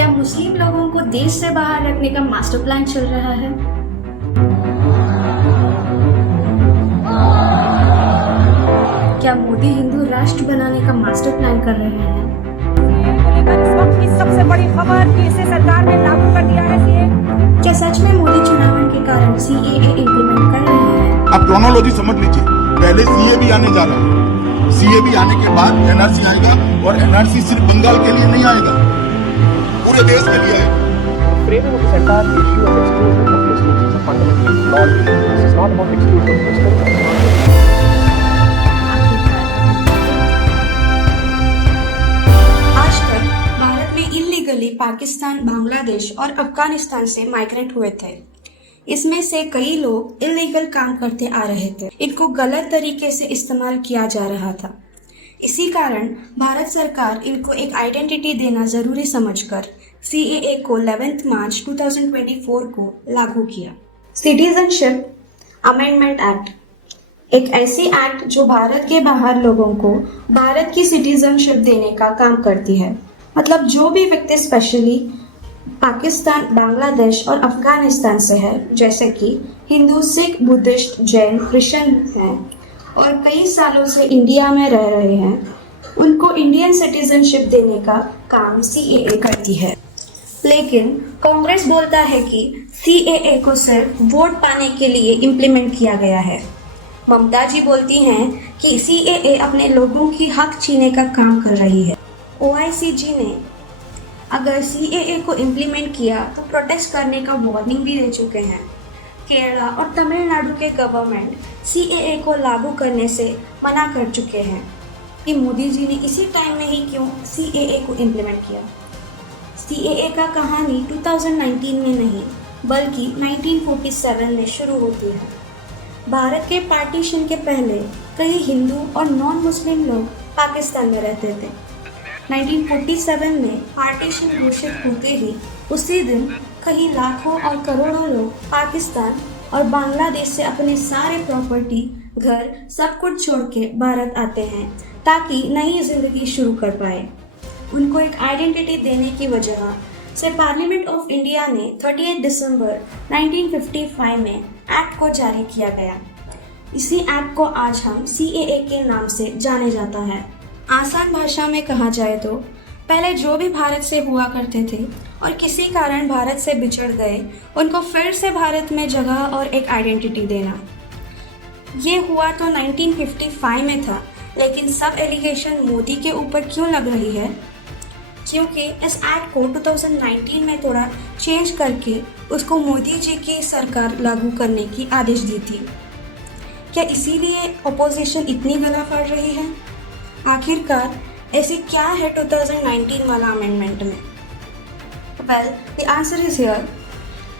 क्या मुस्लिम लोगों को देश से बाहर रखने का मास्टर प्लान चल रहा है? क्या मोदी हिंदू राष्ट्र बनाने का मास्टर प्लान कर रहे हैं? इस वक्त की सबसे बड़ी खबर कि इसे सरकार ने लागू कर दिया है सीए। क्या सच में मोदी चुनाव के कारण सीएए इम्प्लीमेंट कर रहे हैं? आप क्रोनोलॉजी समझ लीजिए, पहले सीए भी आने जा रहा है, सीए भी आने के बाद एनआरसी आएगा, और एनआरसी सिर्फ बंगाल के लिए नहीं आएगा, पूरे देश के लिए आएगा। Framing of this entire issue as exclusion of Muslims is a fundamental flaw. This is not about exclusion of Muslims. आज तक भारत में इल्लीगली पाकिस्तान, बांग्लादेश और अफगानिस्तान से माइग्रेंट हुए थे। इसमें से कई लोग इल्लीगल काम करते आ रहे थे। इनको गलत तरीके से इस्तेमाल किया जा रहा था। इसी कारण भारत सरकार इनको एक आइडेंटिटी देना जरूरी समझकर सीएए को 11 मार्च 2024 को लागू किया। सिटीजनशिप अमेंडमेंट एक्ट एक ऐसी एक्ट जो भारत के बाहर लोगों को भारत की सिटीजनशिप देने का काम करती है। मतलब जो भी व्यक्ति स्पेशली पाकिस्तान, बांग्लादेश और अफगानिस्तान से है, जैसे कि हिंदू, सिख, बुद्धिस्ट, जैन, क्रिश्चियन हैं और कई सालों से इंडिया में रह रहे हैं, उनको इंडियन सिटीजनशिप देने का काम सीएए करती है। लेकिन कांग्रेस बोलता है कि सीएए को सिर्फ वोट पाने के लिए इम्प्लीमेंट किया गया है। ममता जी बोलती हैं कि सीएए अपने लोगों की हक छीनने का काम कर रही है। ओआईसी ने अगर सीएए को इम्प्लीमेंट किया तो प्रोटेस्ट करने का वार्निंग भी दे चुके हैं। केरला और तमिलनाडु के गवर्नमेंट सीएए को लागू करने से मना कर चुके हैं कि मोदी जी ने इसी टाइम में ही क्यों सीएए को इम्प्लीमेंट किया। सीएए का कहानी 2019 में नहीं बल्कि 1947 में शुरू होती है। भारत के पार्टीशन के पहले कई हिंदू और नॉन मुस्लिम लोग पाकिस्तान में रहते थे। 1947 में पार्टीशन घोषित होते ही उसी दिन कई लाखों और करोड़ों लोग पाकिस्तान और बांग्लादेश से अपने सारे प्रॉपर्टी, घर, सब कुछ छोड़ के भारत आते हैं ताकि नई जिंदगी शुरू कर पाए। उनको एक आइडेंटिटी देने की वजह से पार्लियामेंट ऑफ इंडिया ने 38 दिसंबर 1955 में एक्ट को जारी किया गया। इसी एक्ट को आज हम सीएए के नाम से जाने जाता है। आसान भाषा में कहा जाए तो पहले जो भी भारत से हुआ करते थे और किसी कारण भारत से बिछड़ गए, उनको फिर से भारत में जगह और एक आइडेंटिटी देना। ये हुआ तो 1955 में था, लेकिन सब एलिगेशन मोदी के ऊपर क्यों लग रही है? क्योंकि इस एक्ट को 2019 में थोड़ा चेंज करके उसको मोदी जी की सरकार लागू करने की आदेश दी थी। क्या इसीलिए अपोजिशन इतनी गला फाड़ रही है? आखिरकार ऐसे क्या है 2019 वाला अमेंडमेंट में? Well, the answer is here.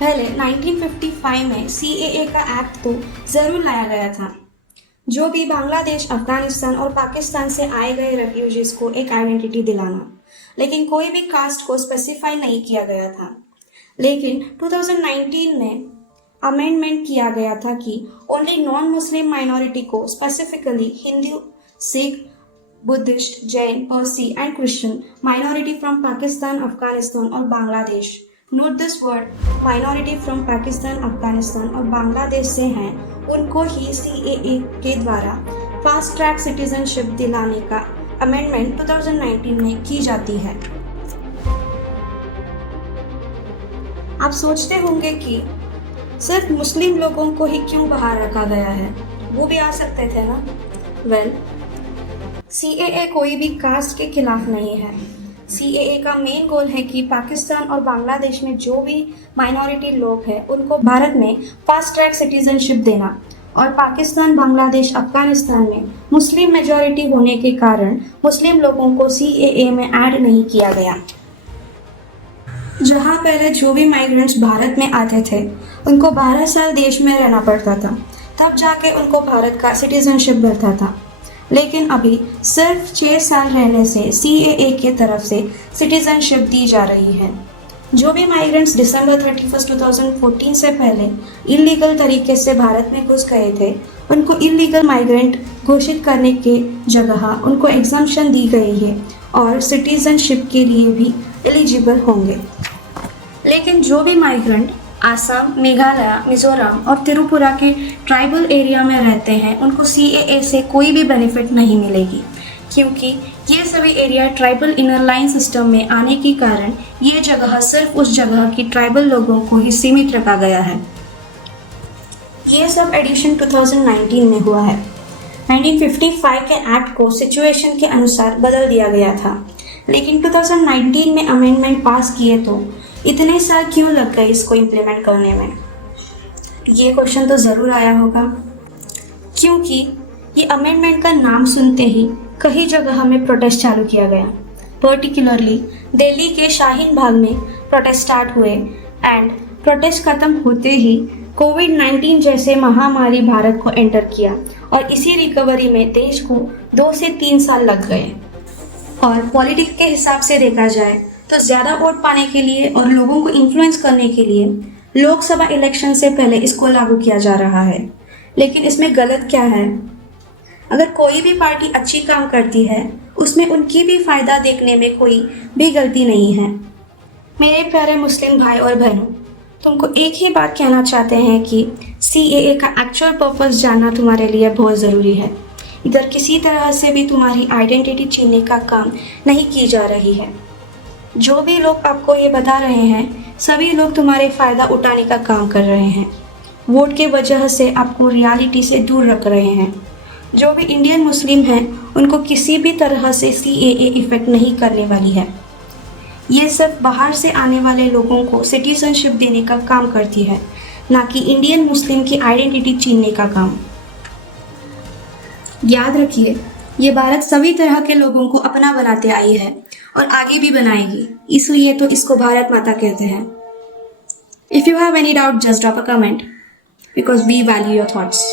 पहले 1955 में सीएए का एक्ट तो ज़रूर लाया गया था। जो भी बांग्लादेश, अफगानिस्तान और पाकिस्तान से आए गए रेफ्यूजीज को एक आइडेंटिटी दिलाना, लेकिन कोई भी कास्ट को स्पेसिफाई नहीं किया गया था। लेकिन 2019 में अमेंडमेंट किया गया था कि ओनली नॉन मुस्लिम माइनॉरिटी को specifically Hindu, Sikh, Buddhist, Jain, Parsi and Christian minority from Pakistan, Afghanistan और Bangladesh, note this word, minority from Pakistan, Afghanistan और बांग्लादेश से हैं, उनको ही सीएए के द्वारा फास्ट ट्रैक सिटीजनशिप दिलाने का अमेंडमेंट 2019 में की जाती है। आप सोचते होंगे कि सिर्फ मुस्लिम लोगों को ही क्यों बाहर रखा गया है, वो भी आ सकते थे ना? वेल, सीएए कोई भी कास्ट के खिलाफ नहीं है। सीएए का मेन गोल है कि पाकिस्तान और बांग्लादेश में जो भी माइनॉरिटी लोग हैं उनको भारत में फास्ट ट्रैक सिटीजनशिप देना, और पाकिस्तान, बांग्लादेश, अफगानिस्तान में मुस्लिम मेजॉरिटी होने के कारण मुस्लिम लोगों को सीएए में ऐड नहीं किया गया। जहां पहले जो भी माइग्रेंट्स भारत में आते थे उनको 12 साल देश में रहना पड़ता था, तब जाके उनको भारत का सिटीजनशिप मिलता था। लेकिन अभी सिर्फ 6 साल रहने से सीएए के तरफ से सिटीजनशिप दी जा रही है। जो भी माइग्रेंट्स दिसंबर 31, 2014 से पहले इलीगल तरीके से भारत में घुस गए थे, उनको इलीगल माइग्रेंट घोषित करने के जगह उनको एग्जम्पशन दी गई है और सिटीजनशिप के लिए भी एलिजिबल होंगे। लेकिन जो भी माइग्रेंट आसाम, मेघालय, मिजोरम और त्रिपुरा के ट्राइबल एरिया में रहते हैं उनको CAA से कोई भी बेनिफिट नहीं मिलेगी, क्योंकि ये सभी area tribal inner line system में आने के कारण ये जगह सिर्फ उस जगह की ट्राइबल लोगों को ही सीमित रखा गया है। ये सब एडिशन 2019 में हुआ है। 1955 के एक्ट को सिचुएशन के अनुसार बदल दिया गया था, लेकिन 2019 में अमेंडमेंट पास किए तो इतने साल क्यों लग गए इसको इम्प्लीमेंट करने में? ये क्वेश्चन तो ज़रूर आया होगा, क्योंकि ये अमेंडमेंट का नाम सुनते ही कई जगह में प्रोटेस्ट चालू किया गया। पर्टिकुलरली दिल्ली के शाहीन बाग में प्रोटेस्ट स्टार्ट हुए एंड प्रोटेस्ट खत्म होते ही कोविड-19 जैसे महामारी भारत को एंटर किया और इसी रिकवरी में देश को 2 से 3 साल लग गए। और पॉलिटिक्स के हिसाब से देखा जाए तो ज़्यादा वोट पाने के लिए और लोगों को इन्फ्लुएंस करने के लिए लोकसभा इलेक्शन से पहले इसको लागू किया जा रहा है। लेकिन इसमें गलत क्या है? अगर कोई भी पार्टी अच्छी काम करती है उसमें उनकी भी फ़ायदा देखने में कोई भी गलती नहीं है। मेरे प्यारे मुस्लिम भाई और बहनों, तुमको एक ही बात कहना चाहते हैं कि CAA का एक्चुअल पर्पस जानना तुम्हारे लिए बहुत ज़रूरी है। इधर किसी तरह से भी तुम्हारी आइडेंटिटी छीनने का काम नहीं की जा रही है। जो भी लोग आपको ये बता रहे हैं सभी लोग तुम्हारे फ़ायदा उठाने का काम कर रहे हैं। वोट के वजह से आपको रियलिटी से दूर रख रहे हैं। जो भी इंडियन मुस्लिम हैं उनको किसी भी तरह से CAA इफ़ेक्ट नहीं करने वाली है। ये सब बाहर से आने वाले लोगों को सिटीजनशिप देने का काम करती है, ना कि इंडियन मुस्लिम की आइडेंटिटी छीनने का काम। याद रखिए, ये भारत सभी तरह के लोगों को अपना बनाते आई है और आगे भी बनाएगी, इसलिए तो इसको भारत माता कहते हैं। If you have any doubt just drop a comment, because we value your thoughts.